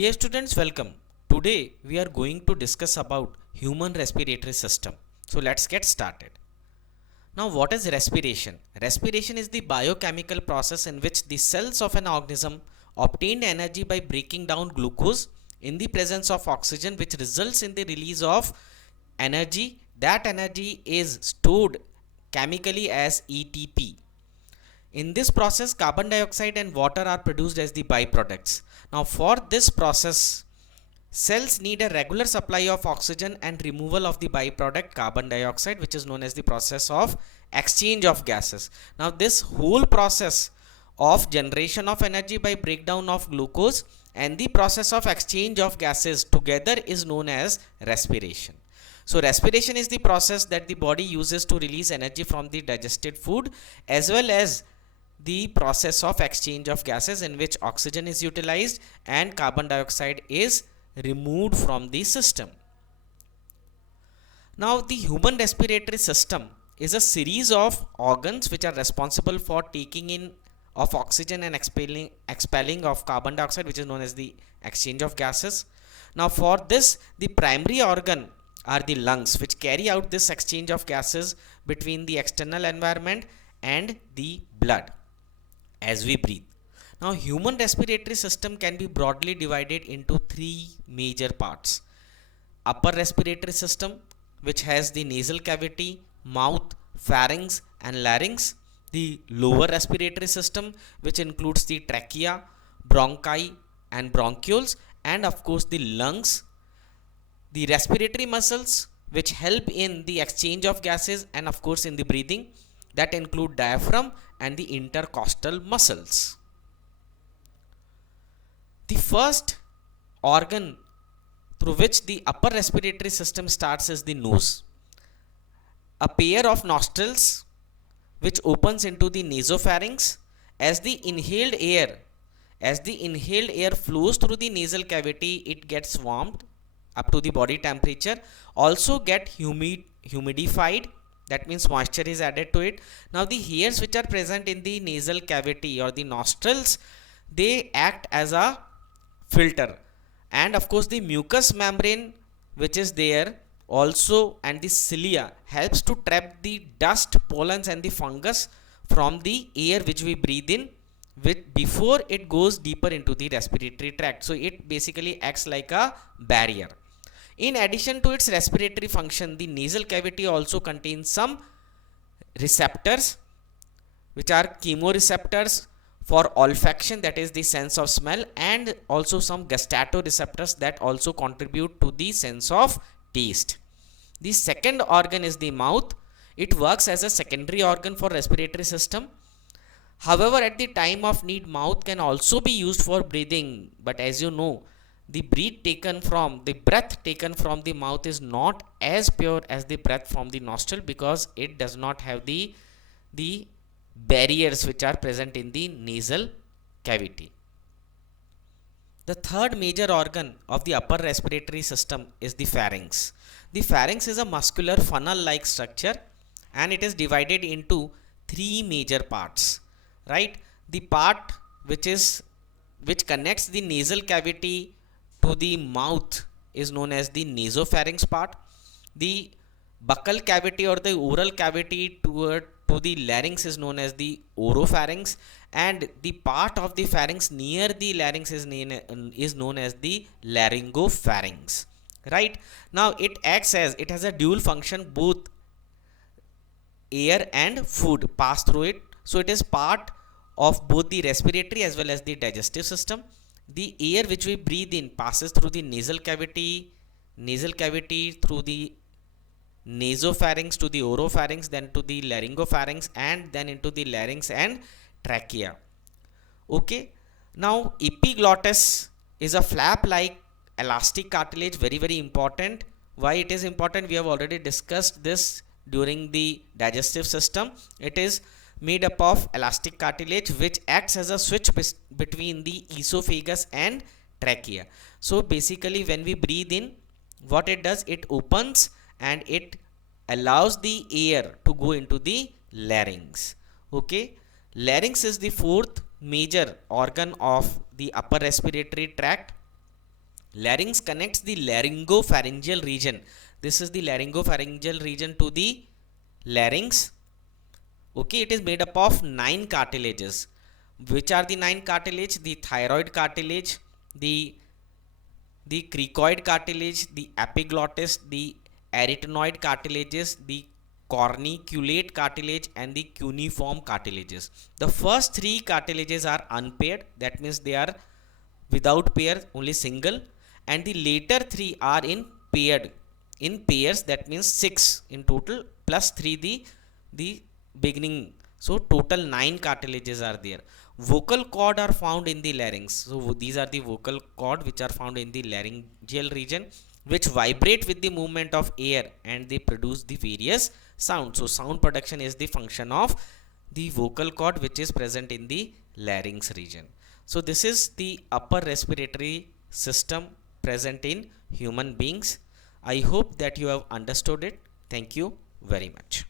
Dear students, welcome. Today we are going to discuss about human respiratory system. So let's get started. Now what is respiration? Respiration is the biochemical process in which the cells of an organism obtain energy by breaking down glucose in the presence of oxygen, which results in the release of energy. That energy is stored chemically as ATP. In this process, carbon dioxide and water are produced as the byproducts. Now, for this process, cells need a regular supply of oxygen and removal of the byproduct carbon dioxide, which is known as the process of exchange of gases. Now, this whole process of generation of energy by breakdown of glucose and the process of exchange of gases together is known as respiration. So respiration is the process that the body uses to release energy from the digested food, as well as the process of exchange of gases in which oxygen is utilized and carbon dioxide is removed from the system. Now the human respiratory system is a series of organs which are responsible for taking in of oxygen and expelling of carbon dioxide, which is known as the exchange of gases. Now for this, the primary organ are the lungs, which carry out this exchange of gases between the external environment and the blood as we breathe. Now human respiratory system can be broadly divided into three major parts: upper respiratory system, which has the nasal cavity, mouth, pharynx and larynx; the lower respiratory system, which includes the trachea, bronchi and bronchioles, and of course the lungs; the respiratory muscles, which help in the exchange of gases and of course in the breathing, that include diaphragm and the intercostal muscles. The first organ through which the upper respiratory system starts is the nose, a pair of nostrils which opens into the nasopharynx. As the inhaled air flows through the nasal cavity, it gets warmed up to the body temperature, also get humidified, that means moisture is added to it. Now the hairs which are present in the nasal cavity or the nostrils, they act as a filter, and of course the mucous membrane which is there also, and the cilia helps to trap the dust, pollens and the fungus from the air which we breathe in with before it goes deeper into the respiratory tract. So it basically acts like a barrier. In addition to its respiratory function, the nasal cavity also contains some receptors which are chemoreceptors for olfaction, that is the sense of smell, and also some gustatoreceptors that also contribute to the sense of taste. The second organ is the mouth. It works as a secondary organ for respiratory system. However, at the time of need, mouth can also be used for breathing, but as you know, the breath taken from the mouth is not as pure as the breath from the nostril, because it does not have the barriers which are present in the nasal cavity. The third major organ of the upper respiratory system is the pharynx. The pharynx is a muscular funnel like structure, and it is divided into three major parts, right? The part which connects the nasal cavity to the mouth is known as the nasopharynx part. The buccal cavity or the oral cavity to the larynx is known as the oropharynx, and the part of the pharynx near the larynx is known as the laryngopharynx, right? Now it has a dual function, both air and food pass through it, so it is part of both the respiratory as well as the digestive system. The air which we breathe in passes through the nasal cavity through the nasopharynx to the oropharynx, then to the laryngopharynx, and then into the larynx and trachea. Okay, now epiglottis is a flap like elastic cartilage, very important. Why it is important? We have already discussed this during the digestive system. It is made up of elastic cartilage which acts as a switch between the esophagus and trachea. So basically when we breathe in, what it does, it opens and it allows the air to go into the larynx. Okay, larynx is the fourth major organ of the upper respiratory tract. Larynx connects the laryngopharyngeal region. This is the laryngopharyngeal region to the larynx. Okay, it is made up of 9 cartilages. Which are the 9 cartilage? The thyroid cartilage, the cricoid cartilage, the epiglottis, the arytenoid cartilages, the corniculate cartilage, and the cuneiform cartilages. The first 3 cartilages are unpaired, that means they are without pair, only single, and the later 3 are in pairs, that means 6 in total, plus 3 the beginning. So total 9 cartilages are there. Vocal cord are found in the larynx. So these are the vocal cord which are found in the laryngeal region, which vibrate with the movement of air and they produce the various sounds. So sound production is the function of the vocal cord which is present in the larynx region. So this is the upper respiratory system present in human beings. I hope that you have understood it. Thank you very much.